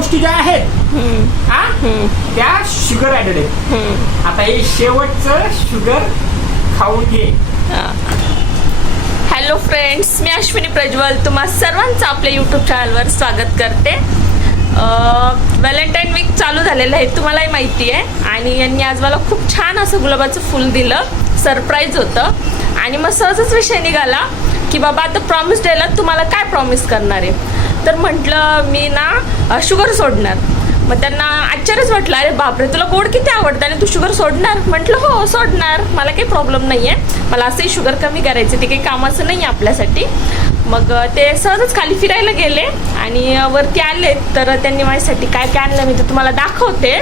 गोष्टी ज्या आहेत हा? त्या शुगर ऍडेड आहेत. आता हे शेवटचं शुगर खाऊन घे. हॅलो फ्रेंड्स मी अश्विनी प्रज्वल. तुम्हा सर्वांचं आपल्या यूट्यूब चॅनलवर स्वागत करते. व्हॅलेंटाईन वीक चालू झालेलं आहे तुम्हालाही माहिती आहे. आणि यांनी आज मला खूप छान असं गुलाबाचं फुल दिलं. सरप्राईज होतं. आणि मग सहजच विषय निघाला की बाबा आता प्रॉमिस डेला तुम्हाला काय प्रॉमिस करणार आहे? तर म्हटलं मी ना शुगर सोडणार. मग त्यांना आश्चर्यच वाटलं अरे बापरे तुला गोड किती आवडतं आणि तू शुगर सोडणार? म्हटलं हो सोडणार. मला काही प्रॉब्लेम नाही आहे मला असंही शुगर कमी करायचं ते काही कामाचं नाही आहे आपल्यासाठी. मग ते सहजच खाली फिरायला गेले आणि वरती आले. तर त्यांनी माझ्यासाठी काय काय आणलं मी ते तुम्हाला दाखवते.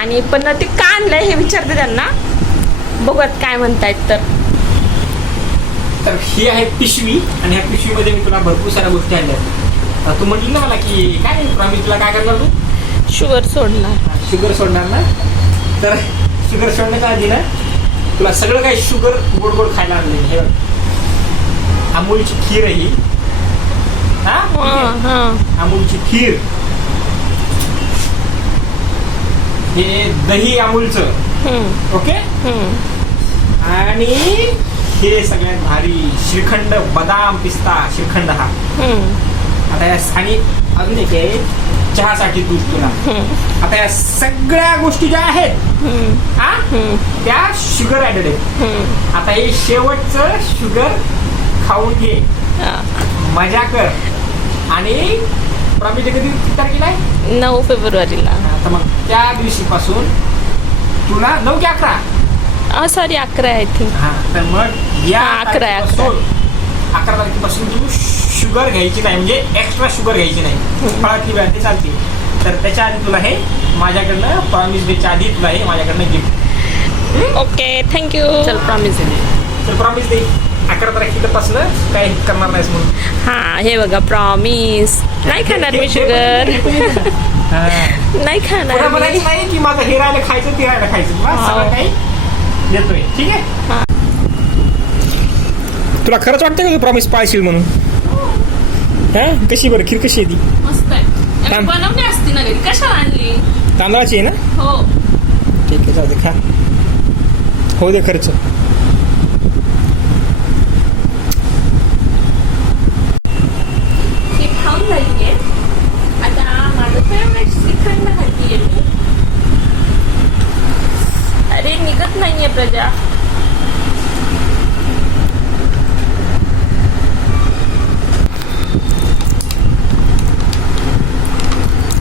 आणि पण ते का आणलं हे विचारते त्यांना. बघत काय म्हणतायत तर. तर ही आहे पिशवी आणि ह्या पिशवीमध्ये मी तुला भरपूर साऱ्या गोष्टी आणल्या आहेत. तू म्हटली ना मला की काय प्रॉमिस तुला? काय करणार तू? शुगर सोडणार. शुगर सोडणार ना? तर शुगर सोडण्याच्या आधी ना? तुला सगळं काही शुगर गोड गोड खायला आणलं हे बघ. अमूलची खीर आहे ही. हा? ठीक आहे? हां. हां अमूलची खीर. हे दही अमूलचं. ओके. आणि हे सगळ्यात भारी श्रीखंड बदाम पिस्ता श्रीखंड हा. आता या आणि अजून एक आहे चहासाठी दूध तुला. आता या सगळ्या गोष्टी ज्या आहेत हा त्या शुगर ऍडेड आहेत. आता हे शेवटचं शुगर खाऊन घे. मजा कर. आणि प्रॉमिस कधी किती तारखेला आहे? नऊ फेब्रुवारीला. आता मग त्या दिवशीपासून तुला नऊ की अकरा? सॉरी अकरा आय थिंक हा तर मग या हा, अकरा आहे, अकरा. तारखेपासून अकरा तारखेपासून तू शुगर घ्यायची नाही म्हणजे एक्स्ट्रा शुगर घ्यायची नाही. फळातली व्याधी चालते. तर त्याच्या आधी तुला हे माझ्याकडनं प्रॉमिस डेच्या आधी तुला हे माझ्याकडनं गिफ्ट ओके थँक्यू चल प्रॉमिस तर प्रॉमिस दे. अकरा तारखेपासून काय करणार नाहीस म्हणून. हा हे बघा प्रॉमिस नाही खाणार मी शुगर हा. नाही खाणार नाही की माझं हे राहिलं खायचं ते राहिलं खायचं. हो. सगळं काही देतोय ठीक आहे? तुला खरंच वाटतं का तू प्रॉमिस पाळशील म्हणून? हा? कशी बरं? खीर कशी आहे ती? मस्त आहे. थांब. बनवली असती ना घरी. कशाला आणली? तांदळाची आहे ना? हो. ठीक आहे जाऊ दे खा. हो दे खर्च ही खाऊन झाली आहे आता माझं फेवरेट श्रीखंड खाती मी अरे निघत नाहीये प्रजा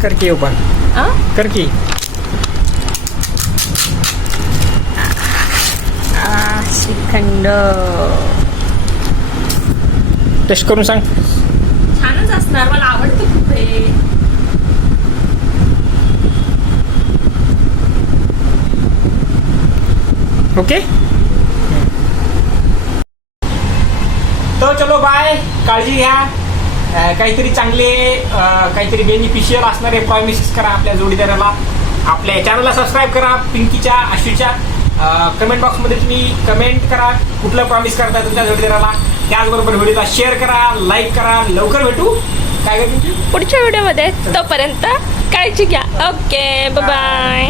कर की पण. आ? कर की आ, श्रीखंड. टेस्ट करून सांग. छानच असणार मला आवडतं खूप ओके. तर चलो बाय काळजी घ्या. काहीतरी चांगले काहीतरी बेनिफिशियल असणारे प्रॉमिसेस करा आपल्या जोडीदाराला. आपल्या चॅनलला सबस्क्राईब करा पिंकीच्या आशूच्या कमेंट बॉक्समध्ये तुम्ही कमेंट करा कुठलं प्रॉमिस करता तुमच्या जोडीदाराला. त्याचबरोबर व्हिडिओला शेअर करा लाईक करा लवकर भेटू. काय काय पुढच्या व्हिडिओमध्ये तोपर्यंत काळजी घ्या. Okay bye